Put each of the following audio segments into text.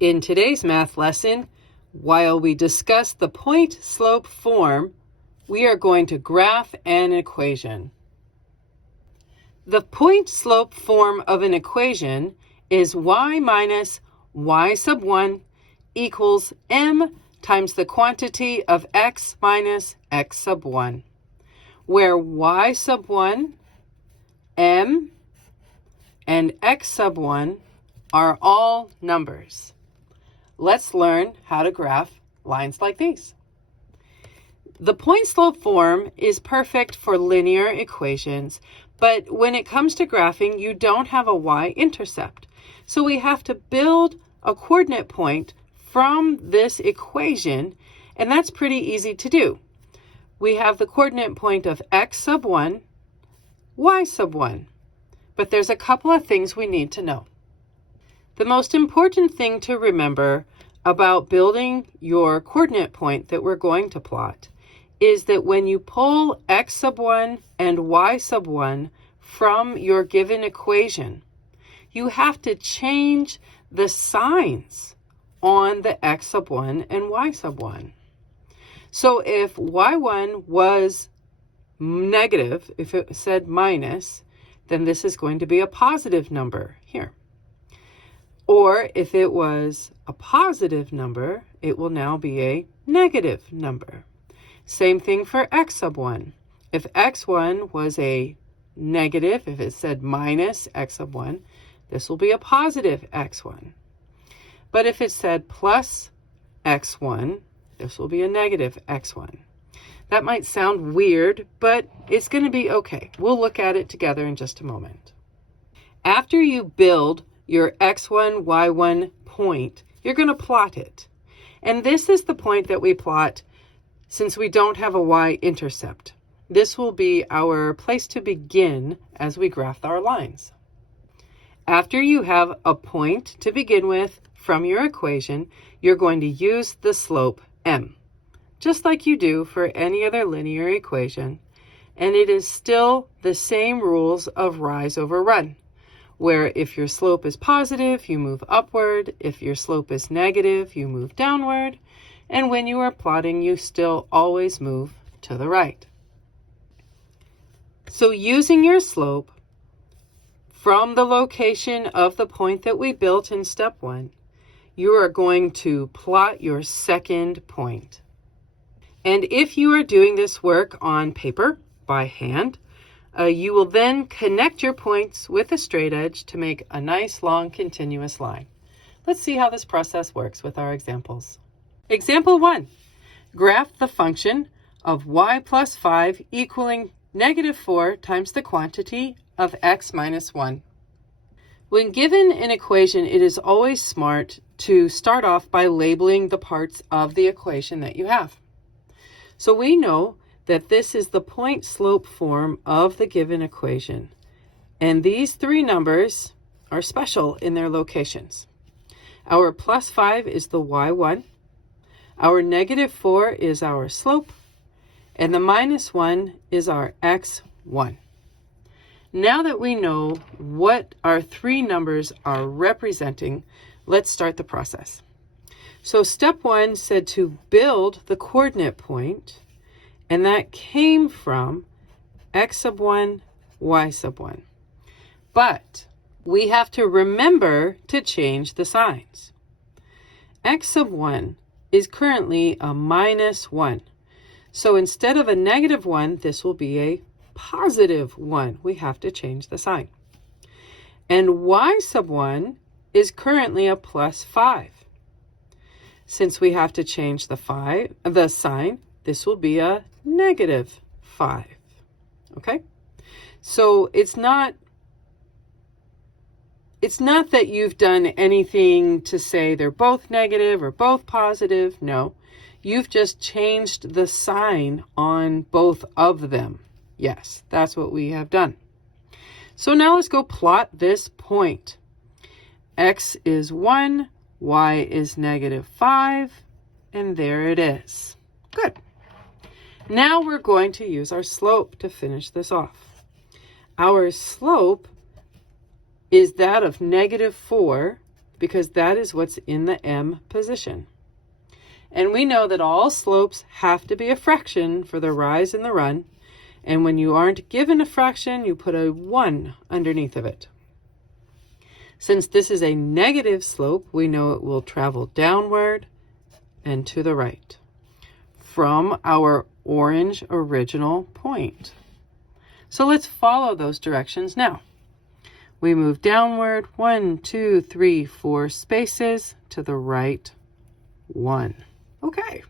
In today's math lesson, while we discuss the point-slope form, we are going to graph an equation. The point-slope form of an equation is y minus y sub 1 equals m times the quantity of x minus x sub 1, where y sub 1, m, and x sub 1 are all numbers. Let's learn how to graph lines like these. The point-slope form is perfect for linear equations, but when it comes to graphing, you don't have a y-intercept. So we have to build a coordinate point from this equation, and that's pretty easy to do. We have the coordinate point of x sub 1, y sub 1, but there's a couple of things we need to know. The most important thing to remember about building your coordinate point that we're going to plot is that when you pull x sub 1 and y sub 1 from your given equation, you have to change the signs on the x sub 1 and y sub 1. So if y1 was negative, if it said minus, then this is going to be a positive number here. Or if it was a positive number, it will now be a negative number. Same thing for x sub 1. If x1 was a negative, if it said minus x sub 1, this will be a positive x1. But if it said plus x1, this will be a negative x1. That might sound weird, but it's going to be okay. We'll look at it together in just a moment. After you build your x1, y1 point, you're going to plot it. And this is the point that we plot since we don't have a y-intercept. This will be our place to begin as we graph our lines. After you have a point to begin with from your equation, you're going to use the slope m, just like you do for any other linear equation. And it is still the same rules of rise over run, where if your slope is positive, you move upward. If your slope is negative, you move downward. And when you are plotting, you still always move to the right. So using your slope from the location of the point that we built in step 1, you are going to plot your second point. And if you are doing this work on paper by hand, you will then connect your points with a straight edge to make a nice long continuous line. Let's see how this process works with our examples. Example 1, graph the function of y plus 5 equaling negative 4 times the quantity of x minus 1. When given an equation, it is always smart to start off by labeling the parts of the equation that you have. So we know that this is the point-slope form of the given equation. And these three numbers are special in their locations. Our plus 5 is the y1. Our negative 4 is our slope. And the minus 1 is our x1. Now that we know what our three numbers are representing, let's start the process. So step 1 said to build the coordinate point, and that came from x sub 1, y sub 1. But we have to remember to change the signs. X sub 1 is currently a minus 1. So instead of a negative 1, this will be a positive 1. We have to change the sign. And y sub 1 is currently a plus 5. Since we have to change the sign, this will be a negative 5. Okay? So it's not that you've done anything to say they're both negative or both positive. No. You've just changed the sign on both of them. Yes, that's what we have done. So now let's go plot this point. X is 1, y is negative 5, and there it is. Good. Now we're going to use our slope to finish this off. Our slope is that of negative 4 because that is what's in the M position. And we know that all slopes have to be a fraction for the rise and the run. And when you aren't given a fraction, you put a 1 underneath of it. Since this is a negative slope, we know it will travel downward and to the right from our orange original point. So let's follow those directions now. We move downward 1, 2, 3, 4 spaces, to the right 1. Okay.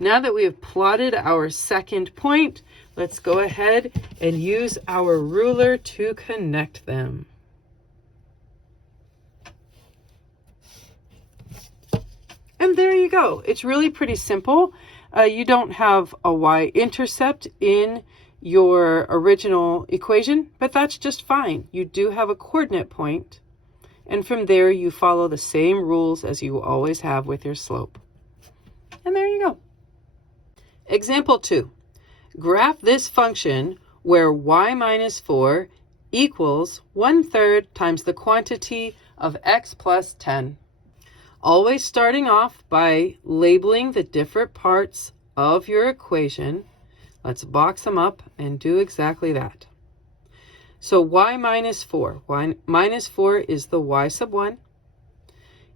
Now that we have plotted our second point, let's go ahead and use our ruler to connect them. And there you go. It's really pretty simple. You don't have a y-intercept in your original equation, but that's just fine. You do have a coordinate point, and from there you follow the same rules as you always have with your slope. And there you go. Example 2. Graph this function where y minus 4 equals 1/3 times the quantity of x plus 10. Always starting off by labeling the different parts of your equation. Let's box them up and do exactly that. So y minus 4. Y minus 4 is the y sub 1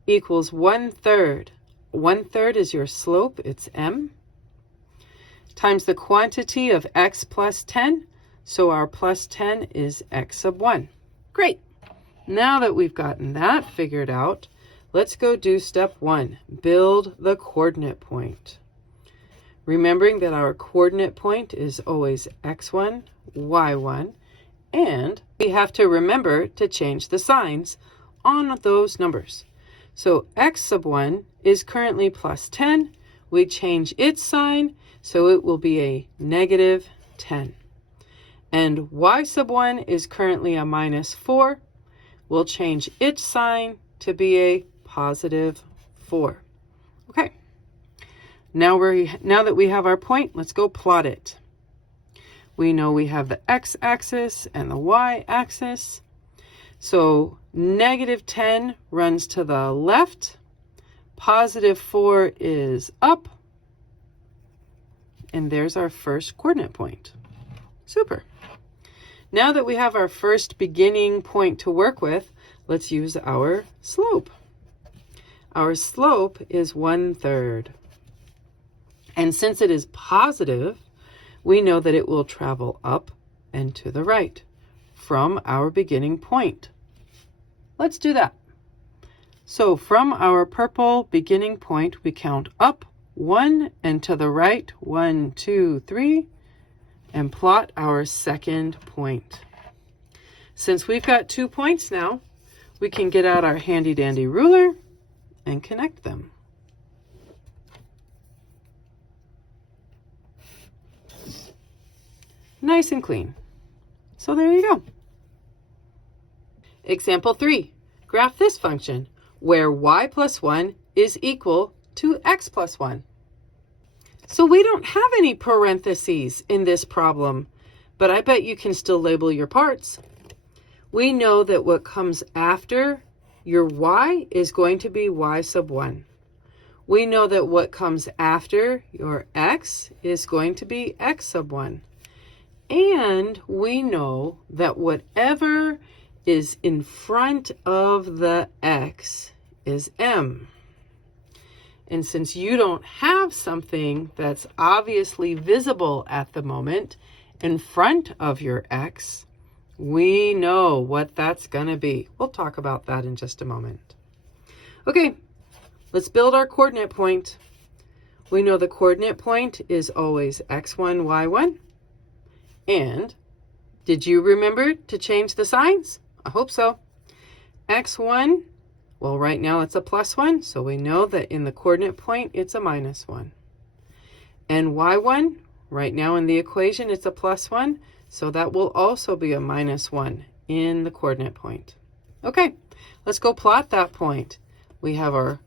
equals 1/3. 1/3 is your slope, it's m, times the quantity of x plus 10. So our plus 10 is x sub 1. Great. Now that we've gotten that figured out, let's go do step 1, build the coordinate point. Remembering that our coordinate point is always x1, y1, and we have to remember to change the signs on those numbers. So x sub 1 is currently plus 10. We change its sign, so it will be a negative 10. And y sub 1 is currently a minus 4. We'll change its sign to be a positive 4. Okay. Now that we have our point, let's go plot it. We know we have the x-axis and the y-axis. So negative 10 runs to the left. Positive 4 is up. And there's our first coordinate point. Super. Now that we have our first beginning point to work with, let's use our slope. Our slope is 1/3. And since it is positive, we know that it will travel up and to the right from our beginning point. Let's do that. So from our purple beginning point, we count up 1 and to the right 1, 2, 3, and plot our second point. Since we've got 2 points now, we can get out our handy dandy ruler and connect them. Nice and clean. So there you go. Example 3. Graph this function where y plus 1 is equal to x plus 1. So we don't have any parentheses in this problem, but I bet you can still label your parts. We know that what comes after your y is going to be y sub 1. We know that what comes after your x is going to be x sub 1. And we know that whatever is in front of the x is m. And since you don't have something that's obviously visible at the moment in front of your x, we know what that's going to be. We'll talk about that in just a moment. Okay, let's build our coordinate point. We know the coordinate point is always x1, y1. And did you remember to change the signs? I hope so. x1, well, right now it's a plus 1, so we know that in the coordinate point it's a minus 1. And y1, right now in the equation it's a plus 1, so that will also be a minus 1 in the coordinate point. Okay, let's go plot that point. We have our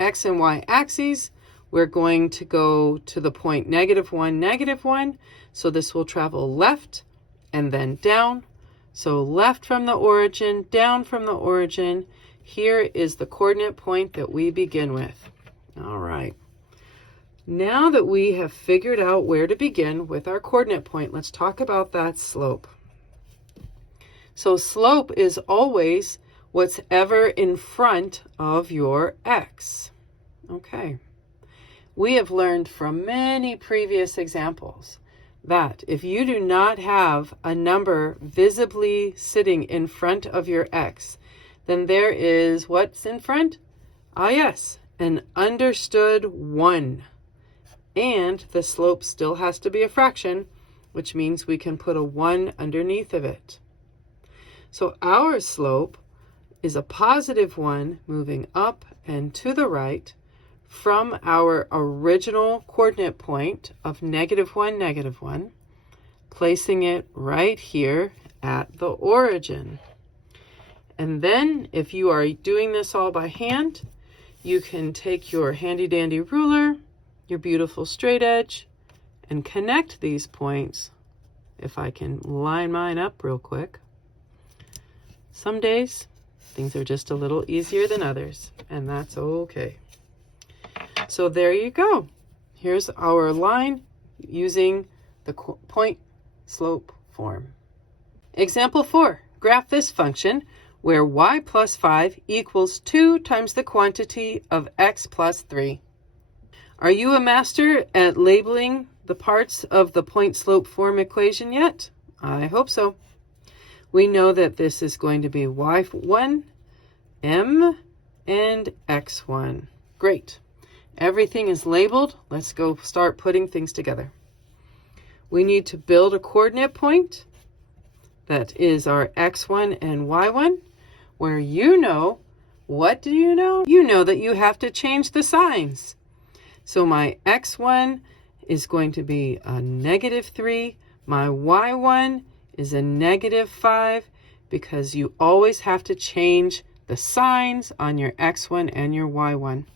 x and y axes. We're going to go to the point -1, -1. So this will travel left and then down. So left from the origin, down from the origin. Here is the coordinate point that we begin with. All right. Now that we have figured out where to begin with our coordinate point, let's talk about that slope. So slope is always what's ever in front of your x. Okay. We have learned from many previous examples that if you do not have a number visibly sitting in front of your x, then there is what's in front? Ah, yes, an understood 1. And the slope still has to be a fraction, which means we can put a 1 underneath of it. So our slope is a positive 1 moving up and to the right from our original coordinate point of -1, -1, placing it right here at the origin. And then if you are doing this all by hand, you can take your handy dandy ruler, your beautiful straight edge, and connect these points. If I can line mine up real quick. Some days things are just a little easier than others, and that's okay. So there you go. Here's our line using the point slope form. Example 4. Graph this function where y plus 5 equals 2 times the quantity of x plus 3. Are you a master at labeling the parts of the point slope form equation yet? I hope so. We know that this is going to be y1, m, and x1. Great. Everything is labeled. Let's go start putting things together. We need to build a coordinate point that is our x1 and y1, where you know, what do you know? You know that you have to change the signs. So my x1 is going to be a -3. My y1 is a -5 because you always have to change the signs on your x1 and your y1.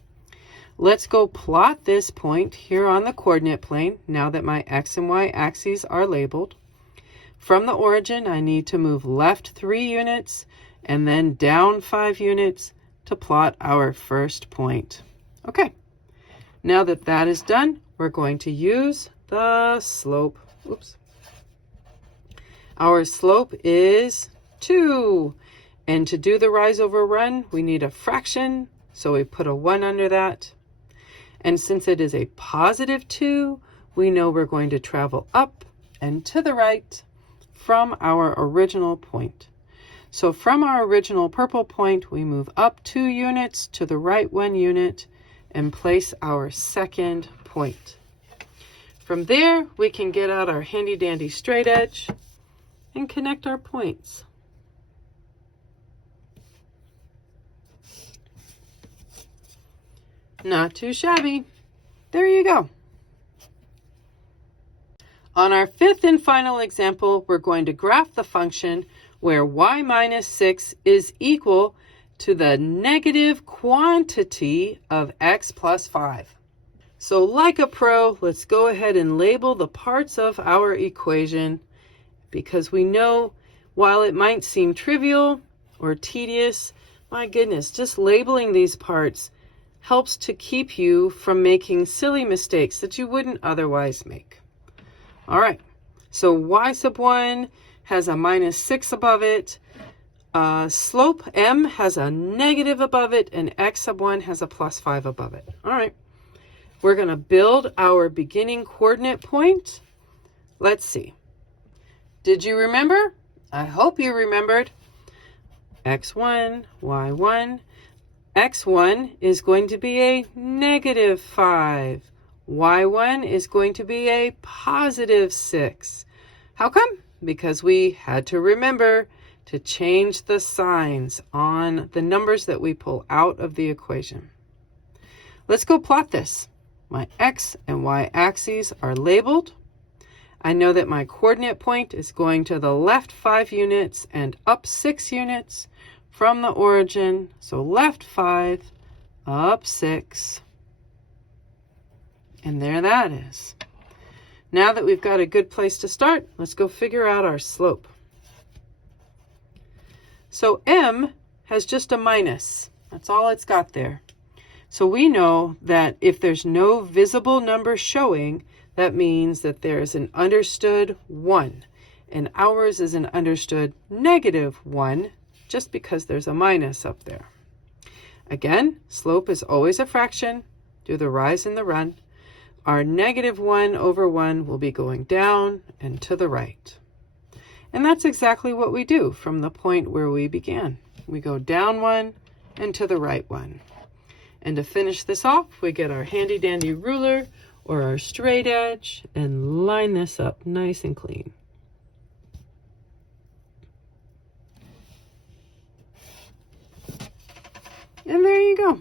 Let's go plot this point here on the coordinate plane now that my x and y axes are labeled. From the origin, I need to move left 3 units and then down 5 units to plot our first point. Okay, now that that is done, we're going to use the slope. Oops. Our slope is 2. And to do the rise over run, we need a fraction, so we put a 1 under that. And since it is a positive 2, we know we're going to travel up and to the right from our original point. So from our original purple point, we move up 2 units to the right 1 unit and place our second point. From there, we can get out our handy dandy straight edge and connect our points. Not too shabby. There you go. On our 5th and final example, we're going to graph the function where y minus 6 is equal to the negative quantity of x plus 5. So like a pro, let's go ahead and label the parts of our equation, because we know while it might seem trivial or tedious, my goodness, just labeling these parts helps to keep you from making silly mistakes that you wouldn't otherwise make. All right, so y sub 1 has a -6 above it. Slope m has a negative above it, and x sub 1 has a +5 above it. All right, we're going to build our beginning coordinate point. Let's see. Did you remember? I hope you remembered. x1, y1. x1 is going to be a -5. y1 is going to be a +6. How come? Because we had to remember to change the signs on the numbers that we pull out of the equation. Let's go plot this. My x and y axes are labeled. I know that my coordinate point is going to the left 5 units and up 6 units from the origin. So left 5, up 6. And there that is. Now that we've got a good place to start, let's go figure out our slope. So m has just a minus. That's all it's got there. So we know that if there's no visible number showing, that means that there's an understood 1. And ours is an understood -1, just because there's a minus up there. Again, slope is always a fraction. Do the rise and the run. Our -1/1 will be going down and to the right. And that's exactly what we do from the point where we began. We go down 1 and to the right 1. And to finish this off, we get our handy dandy ruler or our straight edge and line this up nice and clean. And there you go.